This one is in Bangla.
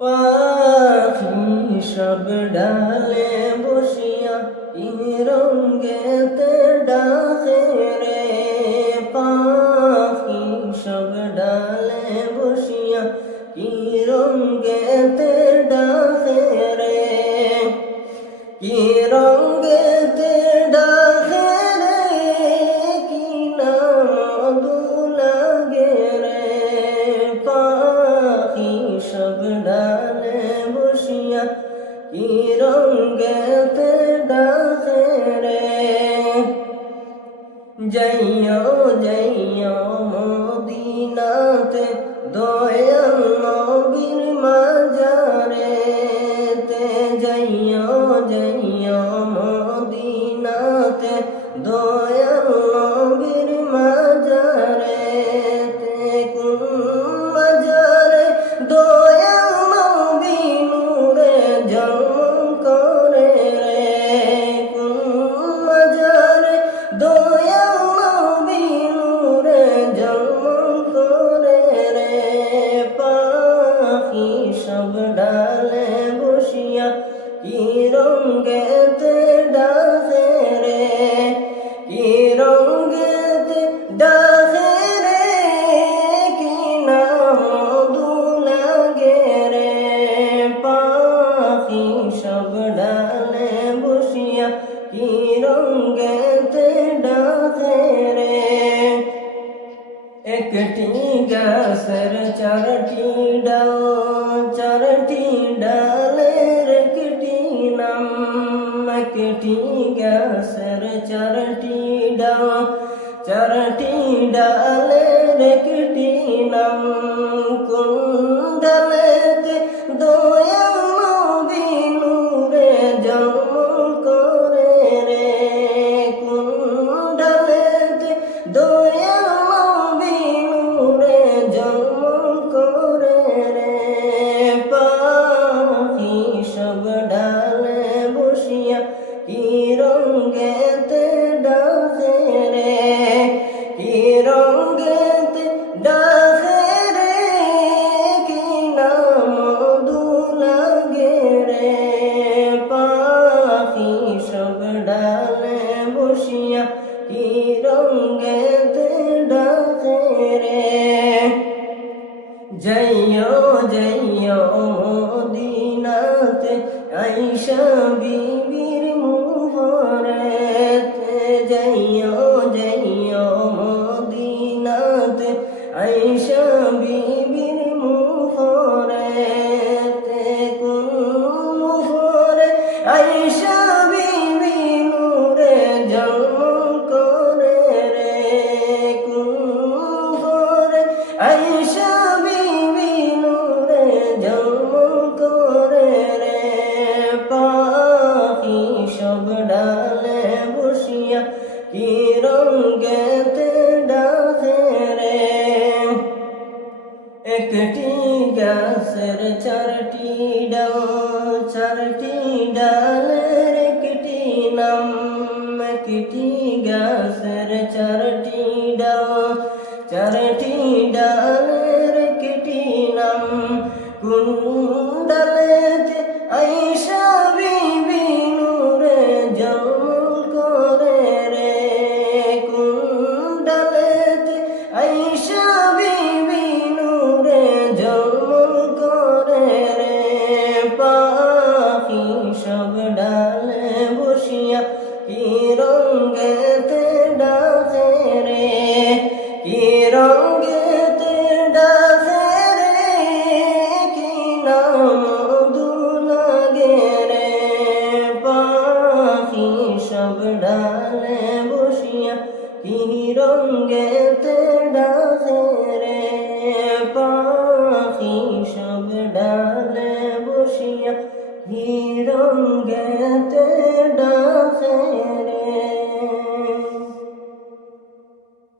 পাখি সব ডালে বসিয়া কি রঙ্গেতে ডাকে রে, পাখি সব ডালে বসিয়া কি রঙ্গেতে ডাকে রে, কি রঙ্গেতে ডাকে রে, কি নাম লাগে রে, পাখি সব ডালে বসিয়া কি রঙ্গেতে ডাকে রে। যাইও যাইও মদিনাতে দয়াল নবীর মাজারেতে, যাইও যাইও মদিনাতে দয়াল নবীর মাজারেতে, কোন মাজারে দয়াল নবী নূরে জন্ম করে রে, কোন মাজারে দয়াল নবী নূরে জন্ম করে রে, পাখি সব ডালে বসিয়া কি রঙ্গেতে ডাকে রে, কি রঙ্গেতে ডাকে রে, কি নাম লাগে রে, পাখি সব ডালে বসিয়া কি রঙ্গেতে ডাকে রে। একটি গাছের চারটি ডাল, চারটি ডালের একটি নাম, একটি গাছের চারটি ডাল, চারটি ডালের একটি নাম, কোন ডালেতে দয়াল নবী নূরে জন্ম করে রে, কোন ডালেতে দয়াল নবী নূরে জন্ম করে রে, পাখি সব ডালে বসিয়া কি রঙ্গেতে ডাকে রে, কি রঙ্গেতে ডাকে রে, কি নাম লাগে রে, পাখি সব ডালে বসিয়া কি রঙ্গেতে ডাকে রে। যাইও যাইও মদিনাতে আয়েশা বিবির মুহরেতে, যাইও যাইও মদিনাতে আয়েশা বিবির মুহরেতে, কোন মুহরে আয়েশা বিবি নূরে জন্ম করে রে, কোন মুহরে আয়েশা বিবি নূরে জন্ম করে রে, পাখি সব ডালে বসিয়া কি রঙ্গেতে ডাকে রে। একটি গাছের চারটি ডাল, চারটি ডালের একটি নাম, একটি গাছের চারটি ডাল, চারটি ডালের একটি নাম, কোন ডালেতে আয়েশা বিবি নূরে জন্ম করে রে, কোন ডালেতে আয়েশা বিবি নূরে জন্ম করে রে, পাখি সব ডালে বসিয়া কি রঙ্গেতে ডাকে রে, কি রঙ্গেতে ডাকে রে, কি নাম লাগে রে, পাখি সব ডালে বসিয়া কি রঙ্গেতে ডাকে রে, পাখি সব ডালে বসিয়া কি রঙ্গেতে ডাকে রে।